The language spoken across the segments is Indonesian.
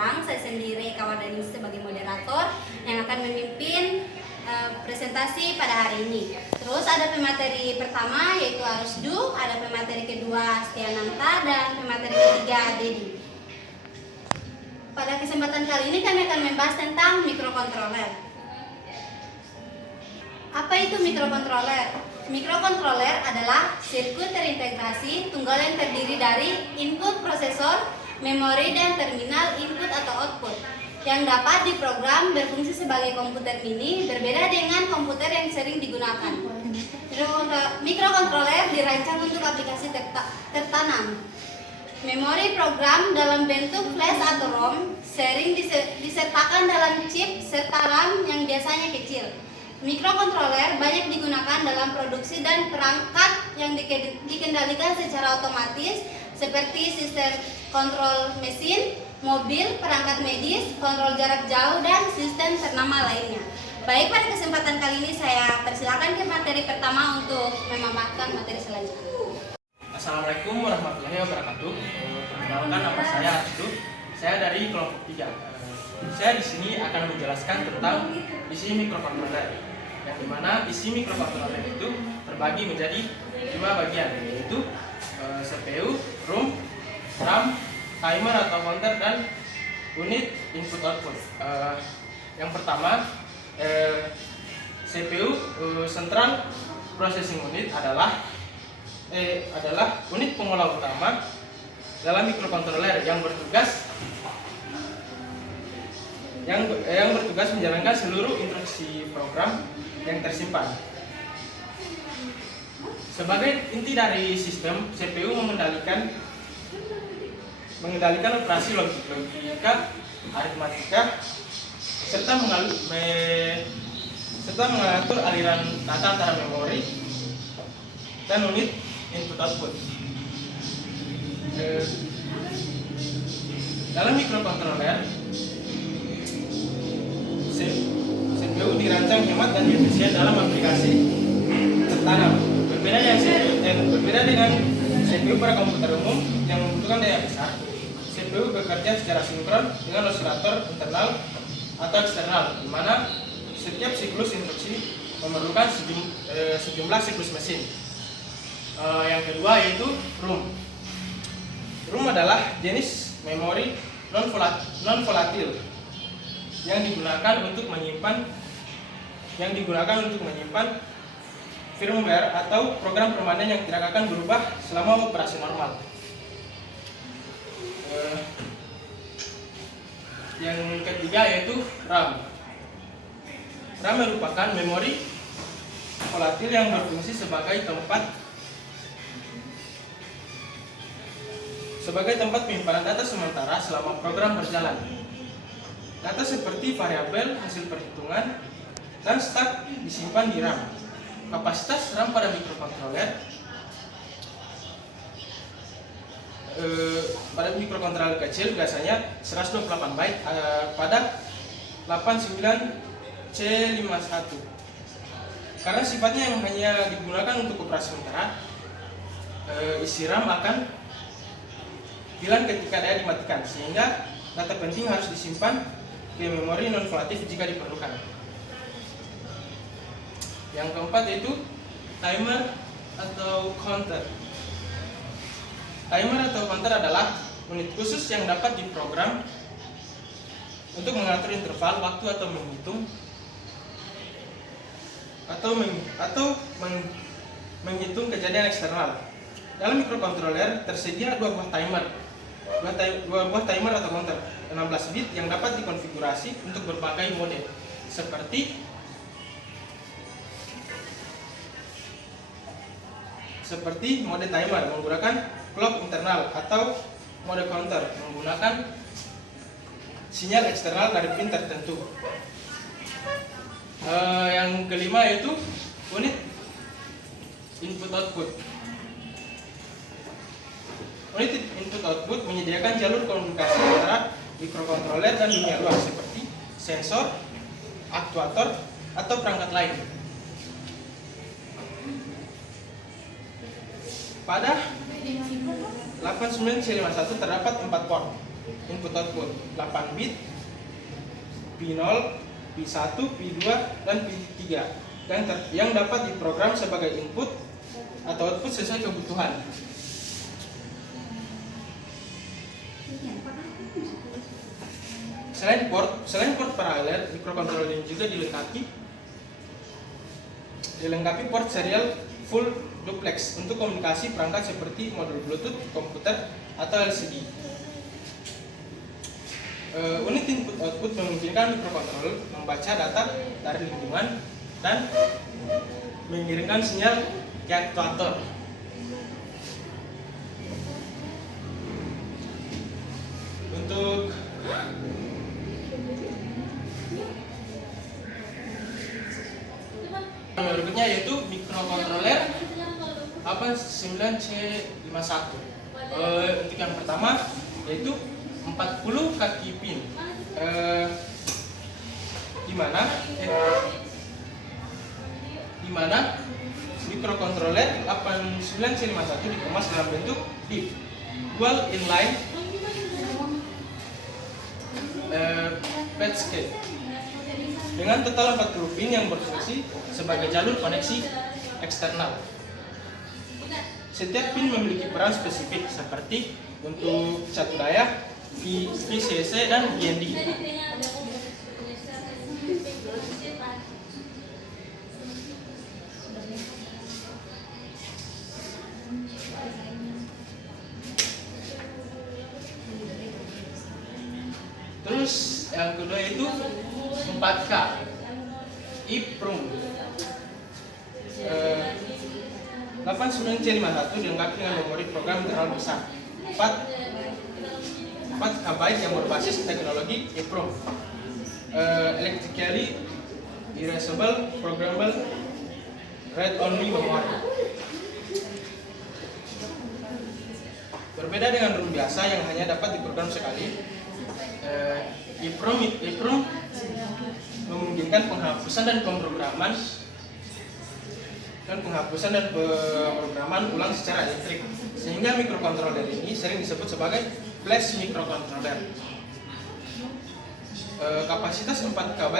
orang. Saya sendiri Eka Wardani sebagai moderator yang akan memimpin presentasi pada hari ini. Terus ada pemateri pertama yaitu Arusdu, ada pemateri kedua Stiananta, dan pemateri ketiga Dedi. Pada kesempatan kali ini kami akan membahas tentang mikrokontroler. Apa itu mikrokontroler? Mikrokontroler adalah sirkuit terintegrasi tunggal yang terdiri dari input prosesor, memori, dan terminal input atau output yang dapat diprogram berfungsi sebagai komputer mini, berbeda dengan komputer yang sering digunakan. Mikrokontroler dirancang untuk aplikasi tertanam. Memori program dalam bentuk flash atau ROM sering disertakan dalam chip serta RAM yang biasanya kecil. Mikrokontroler banyak digunakan dalam produksi dan perangkat yang dikendalikan secara otomatis seperti sistem kontrol mesin, mobil, perangkat medis, kontrol jarak jauh, dan sistem ternama lainnya. Baik, pada kesempatan kali ini saya persilakan ke materi pertama untuk memaparkan materi selanjutnya. Assalamualaikum warahmatullahi wabarakatuh. Perkenalkan, nama saya Arusdu. Saya dari kelompok 3. Saya di sini akan menjelaskan tentang isi mikrokontroler. Yang dimana isi mikrokontroler itu terbagi menjadi 5 bagian, yaitu CPU, ROM, RAM, timer atau counter, dan unit input output. Yang pertama, CPU Central Processing Unit adalah unit pengolah utama dalam mikrokontroler yang bertugas menjalankan seluruh instruksi program yang tersimpan. Sebagai inti dari sistem, CPU mengendalikan operasi logika, aritmatika, serta mengatur aliran data antara memori dan unit input output. Dalam mikrokontroler, CPU dirancang hemat dan efisien dalam aplikasi tertanam. Berbeda dengan CPU pada komputer umum yang membutuhkan daya besar, CPU bekerja secara sinkron dengan osilator internal atau eksternal, di mana setiap siklus instruksi memerlukan sejumlah siklus mesin. Yang kedua yaitu ROM. ROM adalah jenis memori non-volatil yang digunakan untuk menyimpan firmware atau program permanen yang tidak akan berubah selama operasi normal. Yang ketiga yaitu RAM. RAM merupakan memori volatil yang berfungsi sebagai tempat penyimpanan data sementara selama program berjalan. Data seperti variabel, hasil perhitungan, dan stat disimpan di RAM. Kapasitas RAM pada mikrokontroler kecil biasanya 128 byte pada 89C51. Karena sifatnya yang hanya digunakan untuk operasi sementara, isi RAM akan hilang ketika daya dimatikan, sehingga data penting harus disimpan ke memori non-volatil jika diperlukan. Yang keempat yaitu timer atau counter. Timer atau counter adalah unit khusus yang dapat diprogram untuk mengatur interval waktu atau menghitung kejadian eksternal. Dalam mikrokontroler tersedia dua buah timer atau counter 16 bit yang dapat dikonfigurasi untuk berbagai mode seperti mode timer menggunakan clock internal atau mode counter menggunakan sinyal eksternal dari pin tertentu. Yang kelima yaitu unit input output. Unit input output menyediakan jalur komunikasi antara mikrokontroler dan dunia luar seperti sensor, aktuator, atau perangkat lain. Pada 89C51 terdapat 4 port. input output 8 bit, P0, P1, P2, dan P3 yang dapat diprogram sebagai input atau output sesuai kebutuhan. Selain port paralel, microcontroller ini juga dilengkapi port serial full duplex untuk komunikasi perangkat seperti modul Bluetooth, komputer, atau LCD. Unit input output memungkinkan microcontroller membaca data dari lingkungan dan mengirimkan sinyal ke aktuator. Untuk berikutnya yaitu microcontroller 9C51. Untuk yang pertama yaitu 40 kaki pin, di mana microcontroller 89C51 dikemas dalam bentuk dual inline package dengan total 40 pin yang berfungsi sebagai jalur koneksi eksternal. Setiap pin memiliki peran spesifik seperti untuk satu daya, VCC, dan GND. Terus yang kedua itu 4K EEPROM 89C51 dilengkapi dengan memori program internal besar 4 KB yang berbasis teknologi EEPROM, electrically erasable programmable read-only memory. Berbeda dengan ROM biasa yang hanya dapat diprogram sekali, EEPROM memungkinkan penghapusan dan pemrograman ulang secara elektrik, sehingga microcontroller ini sering disebut sebagai flash microcontroller. Kapasitas 4 KB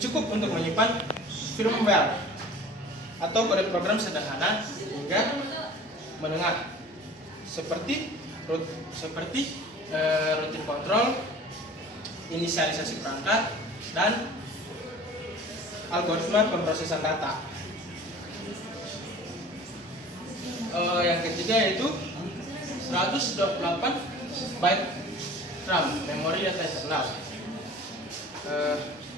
cukup untuk menyimpan firmware atau kode program sederhana hingga menengah seperti routing control, inisialisasi perangkat, dan algoritma pemrosesan data. Yang ketiga yaitu 128 byte RAM, memori data internal.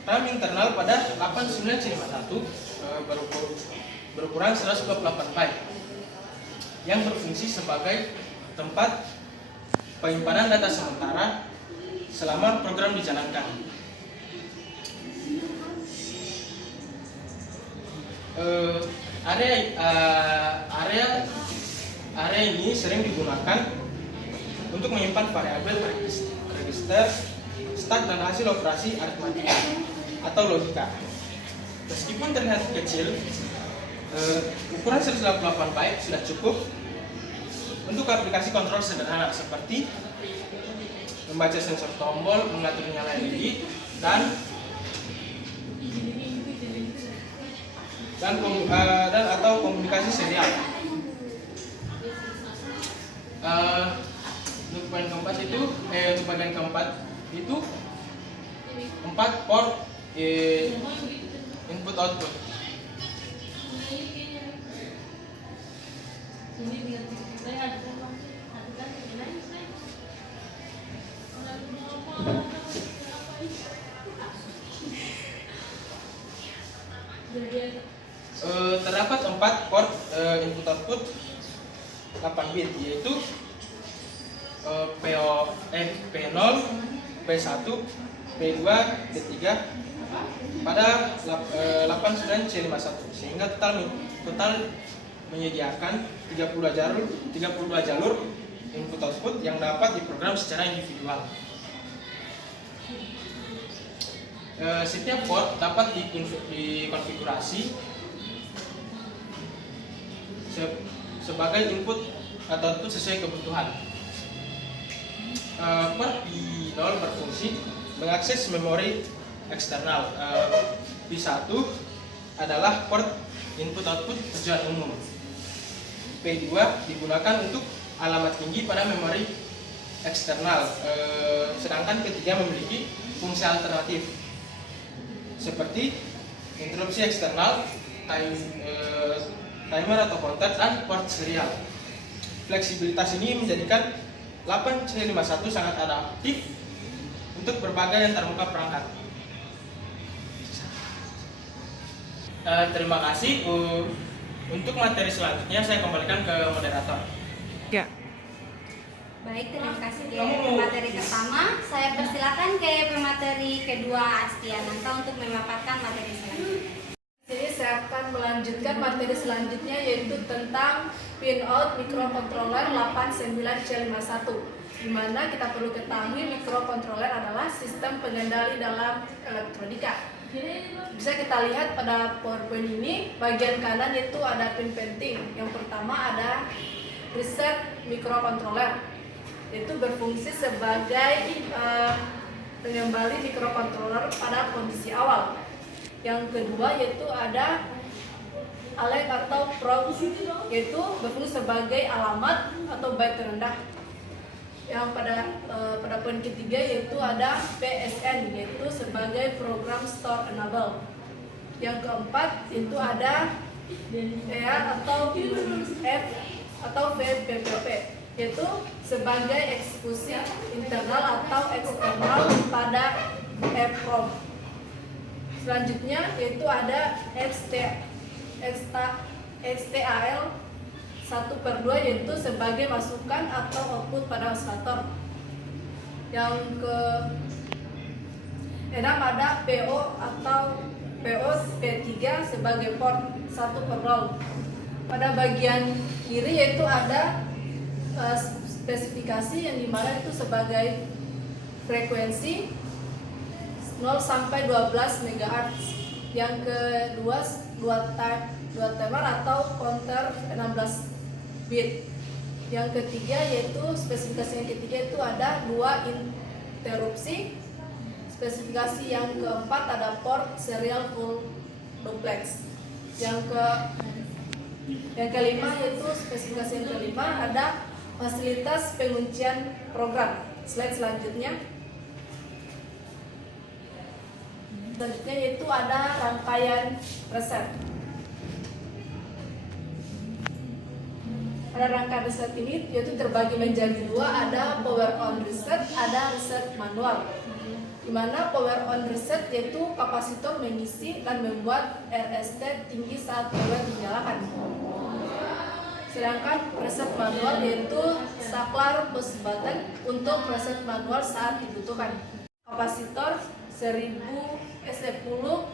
RAM internal pada 89C51 berukuran 128 byte yang berfungsi sebagai tempat penyimpanan data sementara selama program dijalankan. Area ini sering digunakan untuk menyimpan variabel register, start, dan hasil operasi aritmatika atau logika. Meskipun terlihat kecil, ukuran 128 byte sudah cukup untuk aplikasi kontrol sederhana seperti membaca sensor tombol, mengatur nyala LED, dan atau komunikasi serial. Untuk bagian keempat itu 4 port input output. Terdapat 4 port input output 8 bit, yaitu P0, P1, P2, P3 pada 89C51, sehingga total menyediakan 32 jalur input output yang dapat diprogram secara individual. Setiap port dapat dikonfigurasi sebagai input atau output sesuai kebutuhan. Port P0 berfungsi mengakses memori eksternal. P1 adalah port input-output tujuan umum. P2 digunakan untuk alamat tinggi pada memori eksternal, sedangkan P3 memiliki fungsi alternatif seperti interupsi eksternal, timer atau counter, dan port serial. Fleksibilitas ini menjadikan 8C51 sangat adaptif untuk berbagai antarmuka perangkat. Terima kasih. Untuk materi selanjutnya saya kembalikan ke moderator. Ya. Baik, terima kasih ke pemateri pertama. Saya persilakan ke pemateri kedua Astiananta untuk memaparkan materi selanjutnya. Jadi saya akan melanjutkan materi selanjutnya, yaitu tentang pinout microcontroller 89C51, di mana kita perlu ketahui microcontroller adalah sistem pengendali dalam elektronika. Bisa kita lihat pada PowerPoint ini, bagian kanan itu ada pin penting. Yang pertama ada reset microcontroller, itu berfungsi sebagai pengembali microcontroller pada kondisi awal. Yang kedua yaitu ada alert atau probe, yaitu berfungsi sebagai alamat atau byte terendah. Yang pada poin ketiga yaitu ada PSN, yaitu sebagai program store enable. Yang keempat itu ada EA atau F atau VPPP, yaitu sebagai eksekusi internal atau eksternal pada EEPROM. Selanjutnya yaitu ada XTAL 1/2, yaitu sebagai masukan atau output pada osilator. Yang ke-6 ada PO atau PO P3 sebagai port 1/0. Pada bagian kiri yaitu ada spesifikasi yang dimana itu sebagai frekuensi 0 sampai 12 MHz. Yang kedua dua timer atau counter 16 bit. Yang ketiga yaitu spesifikasi yang ketiga itu ada 2 interupsi. Spesifikasi yang keempat ada port serial full duplex. Yang kelima yaitu spesifikasi yang kelima ada fasilitas penguncian program. Slide selanjutnya. Selanjutnya yaitu ada rangkaian reset. Pada rangkaian reset ini yaitu terbagi menjadi dua, ada power on reset, ada reset manual. Di mana power on reset yaitu kapasitor mengisi dan membuat RST tinggi saat power dinyalakan. Sedangkan reset manual yaitu saklar push button untuk reset manual saat dibutuhkan. Kapasitor 1010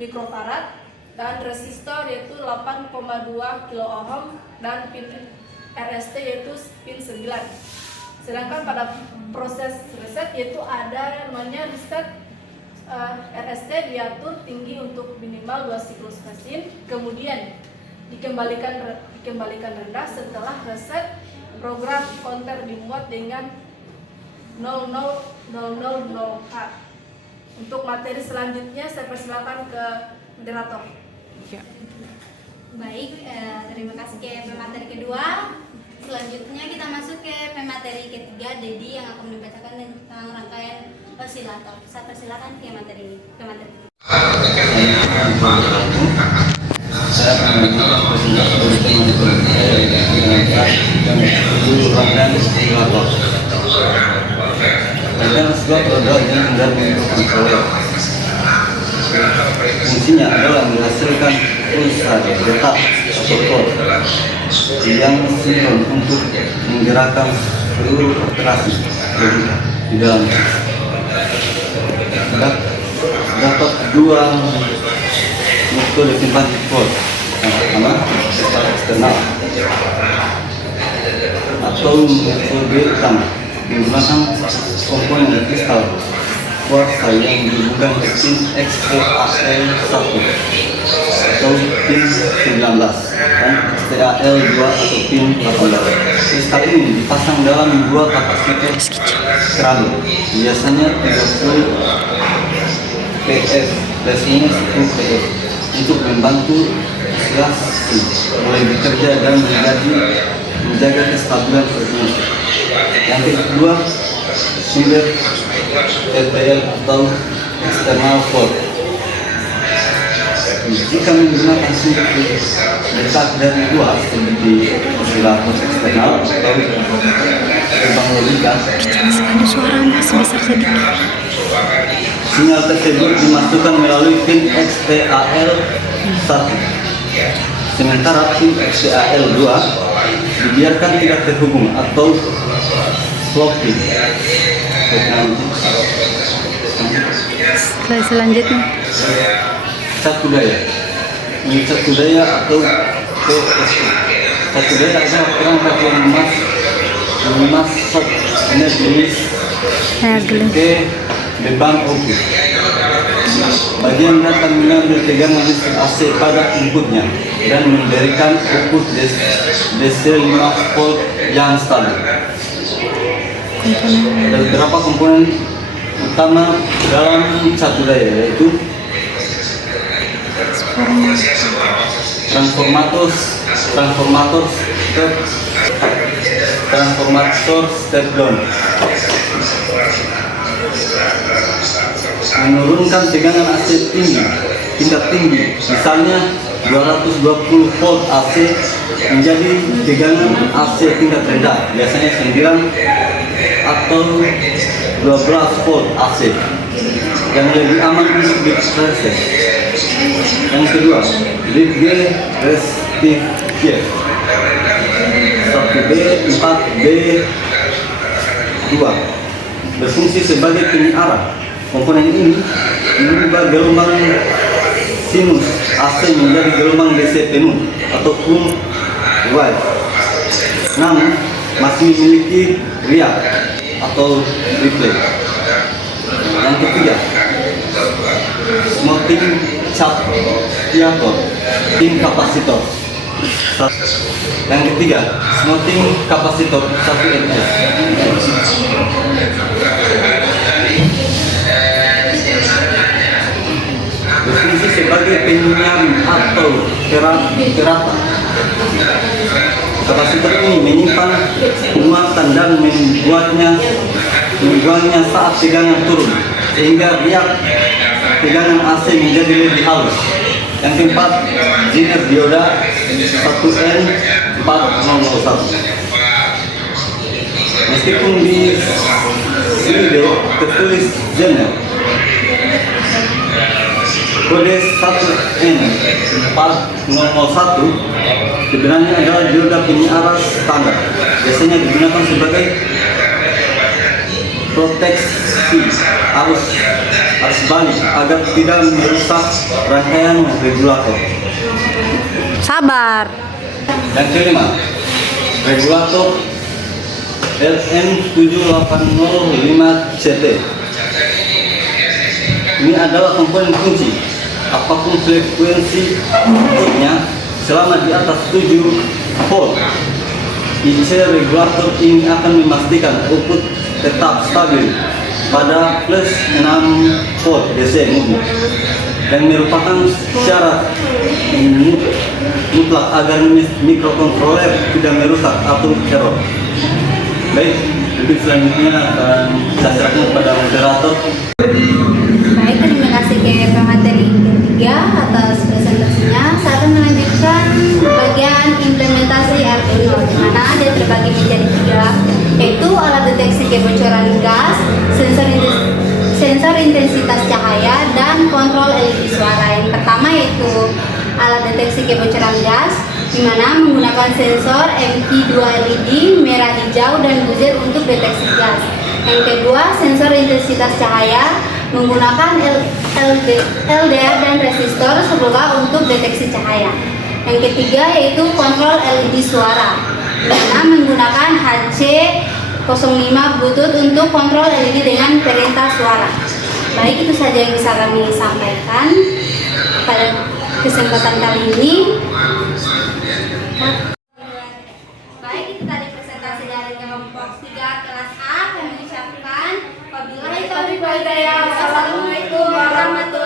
mikrofarad dan resistor yaitu 8,2 kilo ohm dan pin RST yaitu pin 9. Sedangkan pada proses reset yaitu ada namanya reset RST diatur tinggi untuk minimal 2 siklus mesin, kemudian dikembalikan rendah setelah reset. Program counter dimuat dengan 0000H. Untuk materi selanjutnya saya persilakan ke moderator. Ya. Baik, terima kasih ke pemateri kedua. Selanjutnya kita masuk ke pemateri ketiga, Dedi yang akan membacakan tentang rangkaian osilator. Saya persilakan ke materi ini. Saya akan rangkaian osilator. Rangkaian osilator adalah unit microcontroller. Fungsinya adalah menghasilkan pulsa data atau code yang sinkron untuk menggerakkan seluruh operasi logika di dalamnya. Dapat dua metode penyimpanan code, yang pertama secara eksternal atau metode utama menggunakan komponen kristal kuarsa yang dihubungkan ke pin XPAL 1 atau pin 19 dan XPAL 2 atau pin 18. Kristal ini dipasang dalam dua kapasitor keramik, biasanya 30 PF plus minus 10 PF untuk membantu isolasi mulai bekerja dan menjaga kestabilan frekuensi. Yang kedua, sumber TTL atau external port. Jika menggunakan sumber letak dari luar seperti oscillator eksternal atau gerbang logika, suara masih besar sedikit. sinyal tersebut dimasukkan melalui pin XPAL 1. Sementara pin XPAL 2 dibiarkan tidak terhubung atau flopping. Selanjutnya Satu daya. Ini satu daya atau PSU. Satu daya adalah perangkat yang memasok energi ke beban output. Bagian data mengambil tegangan listrik AC pada inputnya dan memberikan output DC 5 volt yang stabil. Ada beberapa komponen utama dalam satu daya, yaitu transformator step down menurunkan tegangan AC tingkat tinggi, misalnya 220 volt AC menjadi tegangan AC tingkat rendah, biasanya 9 atau 12 volt AC yang lebih aman untuk diproses. Yang kedua, lead G rectifier 1B 4B 2 berfungsi sebagai penyiar. Komponen ini mengubah gelombang sinus AC menjadi gelombang DC penuh atau full wave, namun masih memiliki riak atau replay. Yang ketiga, smoking capacitor, pin kapasitor. Yang ketiga, smoking kapasitor 1ns. Berfungsi sebagai penyaring atau kerata. Kapasitor ini menyimpan muatan dan membuangnya saat tegangan turun, sehingga riak tegangan AC menjadi lebih halus. Yang keempat, Zener dioda 1N4001. Meskipun di sini tertulis Zener, kode 1N4001 sebenarnya adalah dioda penyiar standar. Biasanya digunakan sebagai proteksi arus balik agar tidak merusak rangkaian regulator. sabar. Yang kelima, regulator LM7805CT. Ini adalah komponen kunci. Apapun frekuensi inputnya selama di atas 7 volt, IC regulator ini akan memastikan output tetap stabil pada plus 6 volt DC murni dan merupakan syarat mutlak agar mikrokontroler tidak merusak atau error. Baik, mungkin selanjutnya saya serahkan kepada moderator. Baik, terima kasih ke pemateri ketiga atas presentasinya. Saya akan melanjutkan bagian implementasi Arduino, di mana dia terbagi menjadi 3, yaitu alat deteksi kebocoran gas, sensor intensitas cahaya, dan kontrol LED suara. Yang pertama yaitu alat deteksi kebocoran gas, di mana menggunakan sensor MQ2 LED merah, hijau, dan buzzer untuk deteksi gas. Yang kedua, sensor intensitas cahaya menggunakan LDR dan resistor sebelah untuk deteksi cahaya. Yang ketiga yaitu kontrol LED suara, di mana menggunakan HC05 Bluetooth untuk kontrol LED dengan perintah suara. Baik, itu saja yang bisa kami sampaikan pada kesempatan kali ini. Baik, itu tadi presentasi dari kelompok 3 kelas A. Kami ucapkan wabillahi taufiq wal hidayah. Wassalamualaikum warahmatullahi wabarakatuh.